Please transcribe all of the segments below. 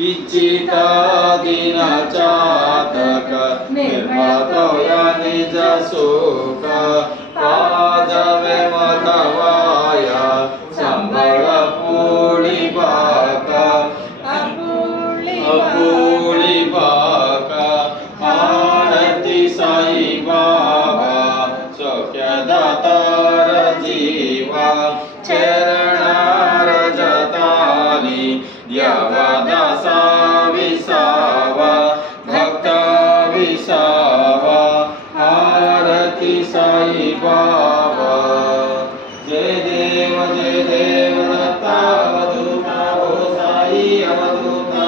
इच्छिता दिन चातक निर्मातो या निज सुख पाजवे मधवाया संबळ पुळी बाका अपुळी बाका आरती साई बाबा सौख्य दातार जीवा चरणार जतानी द्यावा दासा विसावा भक्त विसावा आरती साई बाबा जय देव दत्ता अवधूता ओ साई अवधूता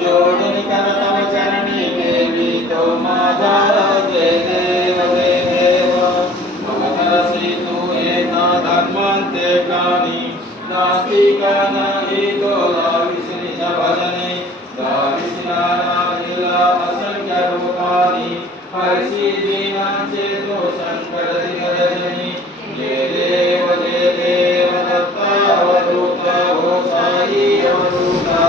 जोडून करतम चरणी देवी तो माझा जय देव भगतसी तू एका धर्मांते प्राणी नास्तिका नाही दोला विष्णीच्या भजने दाविष्णाला असंख्य रूपानी हर्षी दीनांचे तो संकट दिनरजनी जय देव दत्ता अवधूता हो साई अवधूता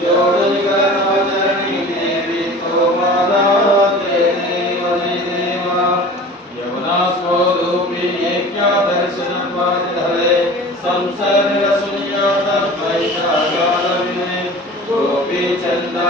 जोडून करतम चरणी देवी तो माझा जय देव यमुना स्वरूपी ऐक्य दर्शन धरे संसार सुनिया गोपी चंदा